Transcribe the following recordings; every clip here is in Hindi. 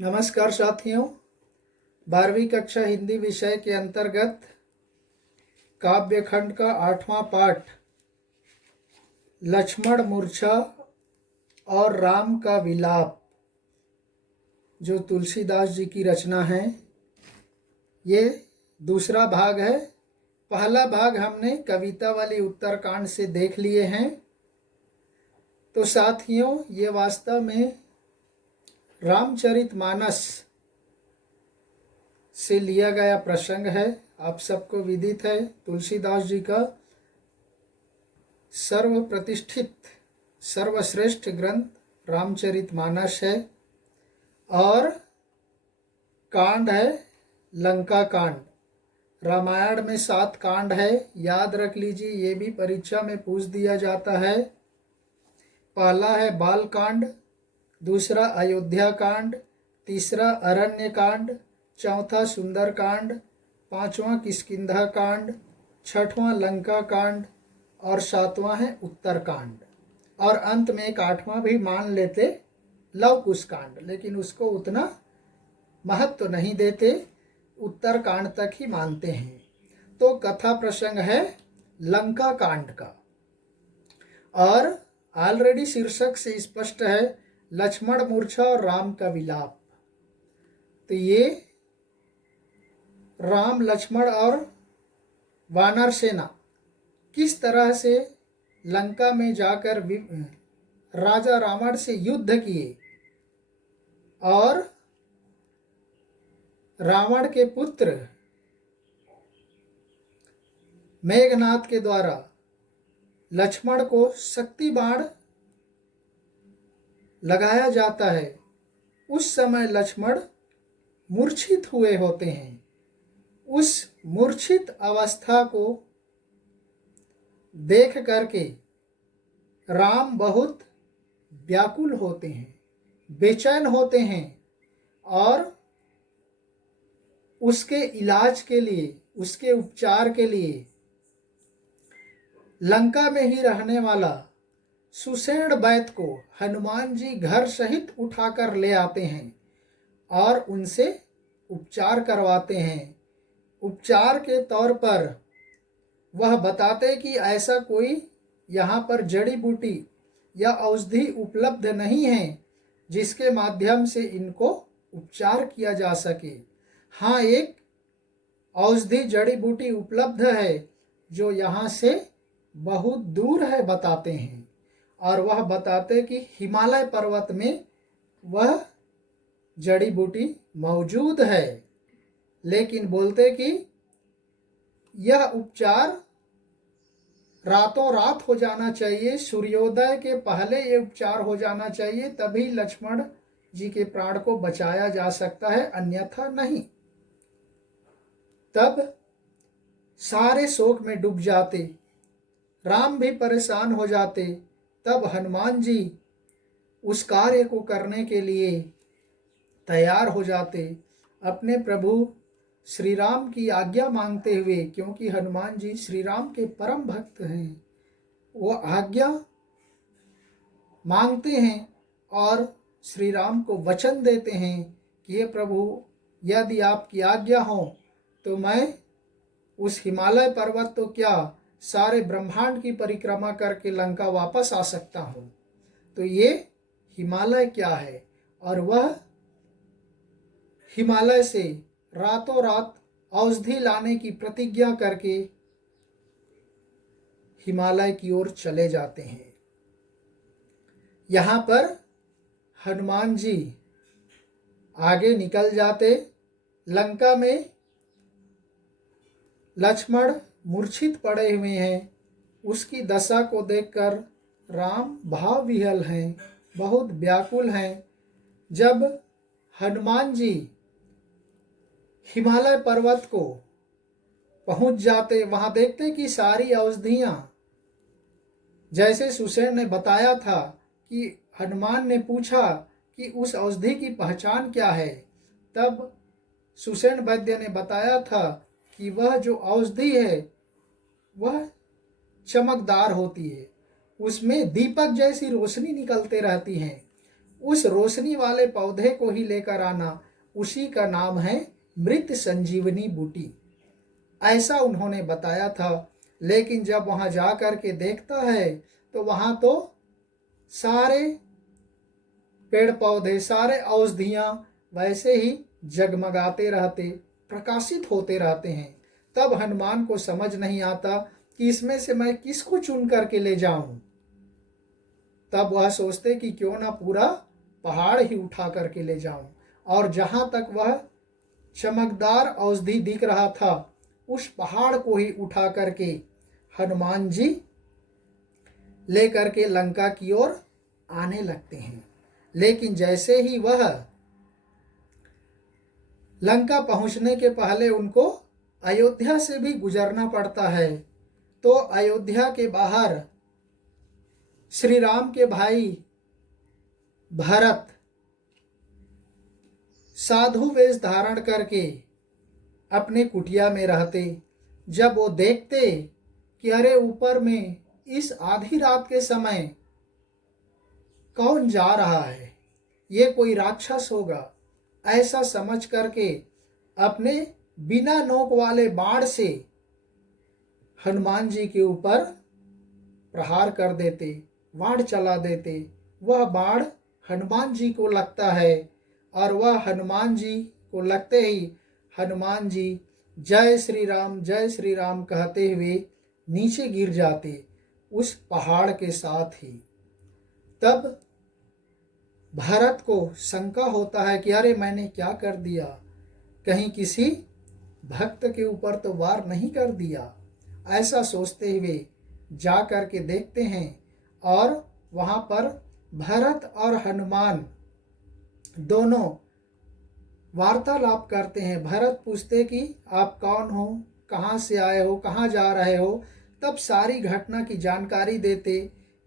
नमस्कार साथियों। 12वीं कक्षा हिंदी विषय के अंतर्गत काव्य खंड का 8वां पाठ लक्ष्मण मूर्छा और राम का विलाप जो तुलसीदास जी की रचना है, ये दूसरा भाग है। पहला भाग हमने कविता वाली उत्तरकांड से देख लिए हैं। तो साथियों, ये वास्तव में रामचरितमानस से लिया गया प्रसंग है। आप सबको विदित है, तुलसीदास जी का सर्व प्रतिष्ठित सर्वश्रेष्ठ ग्रंथ रामचरितमानस है और कांड है लंका कांड। रामायण में 7 कांड है, याद रख लीजिए, ये भी परीक्षा में पूछ दिया जाता है। पहला है बाल कांड, दूसरा अयोध्या कांड, तीसरा अरण्य कांड, चौथा सुंदर कांड, पांचवा किष्किंधा कांड, छठवां लंका कांड और 7वां है उत्तर कांड। और अंत में एक 8वां भी मान लेते, लव कुश कांड, लेकिन उसको उतना महत्व नहीं देते, उत्तर कांड तक ही मानते हैं। तो कथा प्रसंग है लंका कांड का और ऑलरेडी शीर्षक से स्पष्ट है लक्ष्मण मूर्छा और राम का विलाप। तो ये राम, लक्ष्मण और वानर सेना किस तरह से लंका में जाकर राजा रावण से युद्ध किए और रावण के पुत्र मेघनाद के द्वारा लक्ष्मण को शक्ति बाण लगाया जाता है। उस समय लक्ष्मण मूर्छित हुए होते हैं। उस मूर्छित अवस्था को देख करके राम बहुत व्याकुल होते हैं, बेचैन होते हैं और उसके इलाज के लिए, उसके उपचार के लिए लंका में ही रहने वाला सुषेण वैद्य को हनुमान जी घर सहित उठाकर ले आते हैं और उनसे उपचार करवाते हैं। उपचार के तौर पर वह बताते कि ऐसा कोई यहाँ पर जड़ी बूटी या औषधि उपलब्ध नहीं है जिसके माध्यम से इनको उपचार किया जा सके। हाँ, एक औषधि जड़ी बूटी उपलब्ध है जो यहाँ से बहुत दूर है बताते हैं, और वह बताते कि हिमालय पर्वत में वह जड़ी बूटी मौजूद है। लेकिन बोलते कि यह उपचार रातों रात हो जाना चाहिए, सूर्योदय के पहले ये उपचार हो जाना चाहिए, तभी लक्ष्मण जी के प्राण को बचाया जा सकता है, अन्यथा नहीं। तब सारे शोक में डूब जाते, राम भी परेशान हो जाते। तब हनुमान जी उस कार्य को करने के लिए तैयार हो जाते, अपने प्रभु श्री राम की आज्ञा मांगते हुए, क्योंकि हनुमान जी श्री राम के परम भक्त हैं। वो आज्ञा मांगते हैं और श्री राम को वचन देते हैं कि हे प्रभु, यदि आपकी आज्ञा हो तो मैं उस हिमालय पर्वत तो क्या, सारे ब्रह्मांड की परिक्रमा करके लंका वापस आ सकता हूँ। तो ये हिमालय क्या है, और वह हिमालय से रातों रात औषधि लाने की प्रतिज्ञा करके हिमालय की ओर चले जाते हैं। यहाँ पर हनुमान जी आगे निकल जाते। लंका में लक्ष्मण मूर्छित पड़े हुए हैं। उसकी दशा को देखकर राम भाव विह्वल हैं, बहुत व्याकुल हैं। जब हनुमान जी हिमालय पर्वत को पहुंच जाते, वहां देखते कि सारी औषधियां, जैसे सुषेण ने बताया था कि हनुमान ने पूछा कि उस औषधि की पहचान क्या है, तब सुषेण वैद्य ने बताया था कि वह जो औषधि है वह चमकदार होती है, उसमें दीपक जैसी रोशनी निकलते रहती हैं। उस रोशनी वाले पौधे को ही लेकर आना, उसी का नाम है मृत संजीवनी बूटी। ऐसा उन्होंने बताया था। लेकिन जब वहां जा कर के देखता है तो वहां तो सारे पेड़ पौधे, सारे औषधियां वैसे ही जगमगाते रहते, प्रकाशित होते रहते हैं। तब हनुमान को समझ नहीं आता कि इसमें से मैं किसको चुन करके ले जाऊं। तब वह सोचते कि क्यों ना पूरा पहाड़ ही उठा करके ले जाऊं। और जहां तक वह चमकदार औषधि दिख रहा था, उस पहाड़ को ही उठा करके हनुमान जी ले करके लंका की ओर आने लगते हैं। लेकिन जैसे ही वह लंका पहुंचने के पहले उनको अयोध्या से भी गुजरना पड़ता है। तो अयोध्या के बाहर श्री राम के भाई भरत साधु वेश धारण करके अपने कुटिया में रहते। जब वो देखते कि अरे ऊपर में इस आधी रात के समय कौन जा रहा है, ये कोई राक्षस होगा, ऐसा समझ करके अपने बिना नोक वाले बाण से हनुमान जी के ऊपर प्रहार कर देते, बाण चला देते। वह बाण हनुमान जी को लगता है और वह हनुमान जी को लगते ही हनुमान जी जय श्री राम कहते हुए नीचे गिर जाते उस पहाड़ के साथ ही। तब भरत को शंका होता है कि अरे मैंने क्या कर दिया, कहीं किसी भक्त के ऊपर तो वार नहीं कर दिया। ऐसा सोचते हुए जा कर के देखते हैं और वहाँ पर भरत और हनुमान दोनों वार्तालाप करते हैं। भरत पूछते कि आप कौन हो, कहाँ से आए हो, कहाँ जा रहे हो। तब सारी घटना की जानकारी देते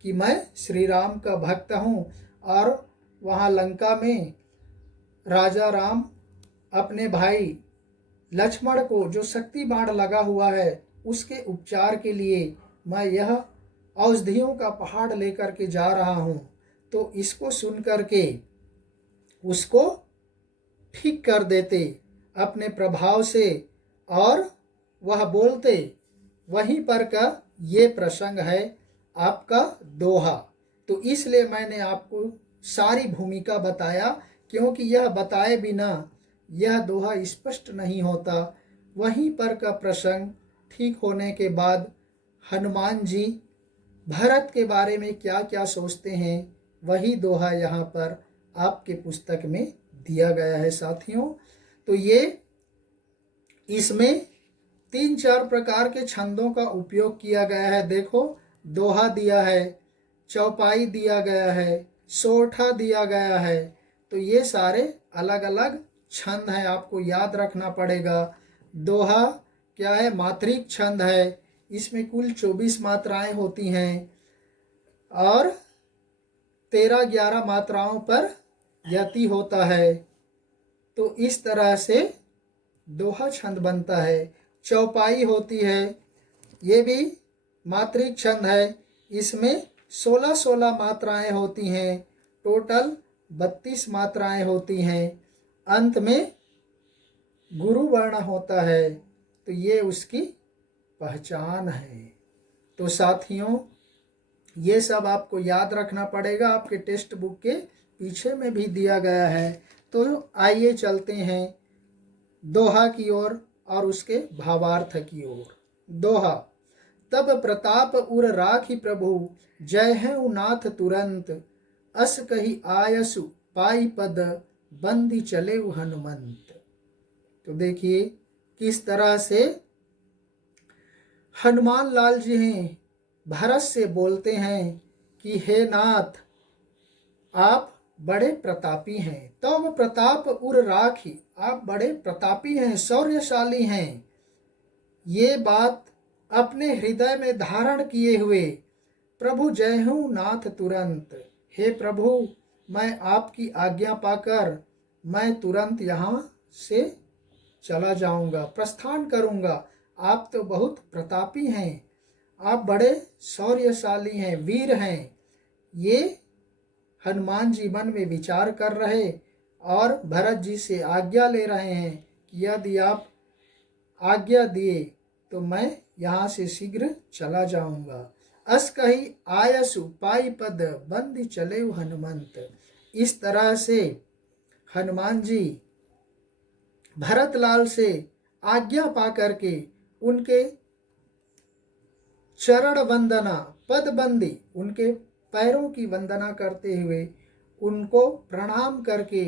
कि मैं श्री राम का भक्त हूँ और वहाँ लंका में राजा राम अपने भाई लक्ष्मण को जो शक्ति बाण लगा हुआ है उसके उपचार के लिए मैं यह औषधियों का पहाड़ लेकर के जा रहा हूँ। तो इसको सुन करके उसको ठीक कर देते अपने प्रभाव से और वह बोलते। वहीं पर का ये प्रसंग है आपका दोहा। तो इसलिए मैंने आपको सारी भूमिका बताया, क्योंकि यह बताए बिना यह दोहा स्पष्ट नहीं होता। वहीं पर का प्रसंग ठीक होने के बाद हनुमान जी भरत के बारे में क्या क्या सोचते हैं, वही दोहा यहाँ पर आपके पुस्तक में दिया गया है साथियों। तो ये इसमें 3-4 प्रकार के छंदों का उपयोग किया गया है। देखो, दोहा दिया है, चौपाई दिया गया है, सोठा दिया गया है। तो ये सारे अलग अलग छंद हैं, आपको याद रखना पड़ेगा। दोहा क्या है? मात्रिक छंद है। इसमें कुल 24 मात्राएं होती हैं और 13-11 मात्राओं पर यति होता है। तो इस तरह से दोहा छंद बनता है। चौपाई होती है, ये भी मात्रिक छंद है। इसमें 16-16 मात्राएं होती हैं, टोटल 32 मात्राएं होती हैं। अंत में गुरु वर्ण होता है, तो ये उसकी पहचान है। तो साथियों, ये सब आपको याद रखना पड़ेगा, आपके टेक्स्ट बुक के पीछे में भी दिया गया है। तो आइए चलते हैं दोहा की ओर और उसके भावार्थ की ओर। दोहा। तब प्रताप उर राखी प्रभु, जय है नाथ तुरंत, अस कही आयसु पाई पद, बंदी चले हनुमंत। तो देखिए किस तरह से हनुमान लाल जी हैं भरत से बोलते हैं कि हे नाथ, आप बड़े प्रतापी हैं। तब प्रताप उर राखी, आप बड़े प्रतापी हैं, शौर्यशाली हैं। ये बात अपने हृदय में धारण किए हुए प्रभु जय हूँ नाथ तुरंत, हे प्रभु मैं आपकी आज्ञा पाकर मैं तुरंत यहाँ से चला जाऊंगा, प्रस्थान करूंगा। आप तो बहुत प्रतापी हैं, आप बड़े शौर्यशाली हैं, वीर हैं। ये हनुमान जी मन में विचार कर रहे और भरत जी से आज्ञा ले रहे हैं कि यदि आप आज्ञा दिए तो मैं यहाँ से शीघ्र चला जाऊंगा। अस कही आयसु पाई पद बंदी चले हनुमंत। इस तरह से हनुमान जी भरतलाल से आज्ञा पा करके उनके चरण वंदना पदबंदी उनके पैरों की वंदना करते हुए उनको प्रणाम करके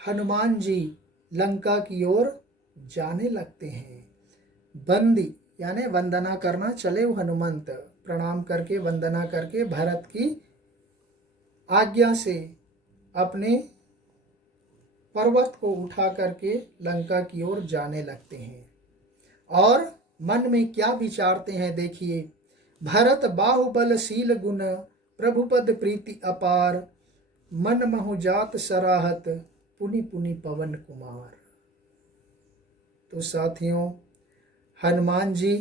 हनुमान जी लंका की ओर जाने लगते हैं। बंदी यानी वंदना करना चले हनुमंत, प्रणाम करके वंदना करके भरत की आज्ञा से अपने पर्वत को उठा करके लंका की ओर जाने लगते हैं। और मन में क्या विचारते हैं देखिए, भरत बाहुबलशील गुण प्रभुपद प्रीति अपार, मन महु जात सराहत पुनि पुनि पवन कुमार। तो साथियों, हनुमान जी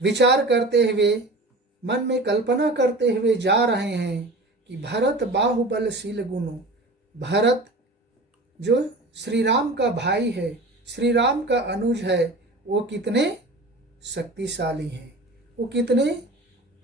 विचार करते हुए मन में कल्पना करते हुए जा रहे हैं कि भरत बाहुबलशील गुण, भरत जो श्री राम का भाई है, श्री राम का अनुज है, वो कितने शक्तिशाली हैं, वो कितने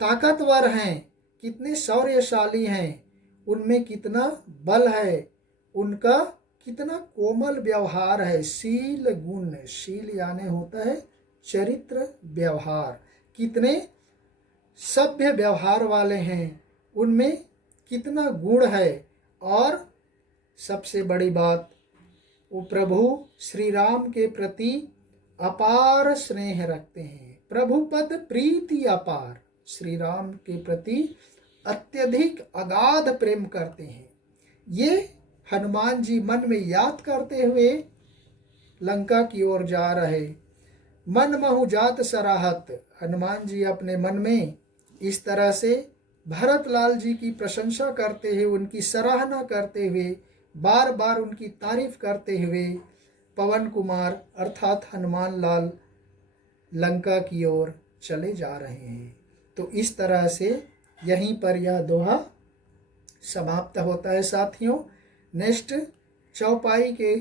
ताकतवर हैं, कितने शौर्यशाली हैं, उनमें कितना बल है, उनका कितना कोमल व्यवहार है। शील गुण, शील यानी होता है चरित्र व्यवहार, कितने सभ्य व्यवहार वाले हैं, उनमें कितना गुण है। और सबसे बड़ी बात, वो प्रभु श्री राम के प्रति अपार स्नेह रखते हैं। प्रभु पद प्रीति अपार, श्री राम के प्रति अत्यधिक अगाध प्रेम करते हैं। ये हनुमान जी मन में याद करते हुए लंका की ओर जा रहे। मन महु जात सराहत, हनुमान जी अपने मन में इस तरह से भरतलाल जी की प्रशंसा करते हुए, उनकी सराहना करते हुए, बार बार उनकी तारीफ करते हुए पवन कुमार अर्थात हनुमान लाल लंका की ओर चले जा रहे हैं। तो इस तरह से यहीं पर यह दोहा समाप्त होता है। साथियों, नेक्स्ट चौपाई के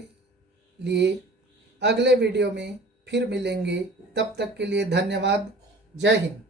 लिए अगले वीडियो में फिर मिलेंगे। तब तक के लिए धन्यवाद। जय हिंद।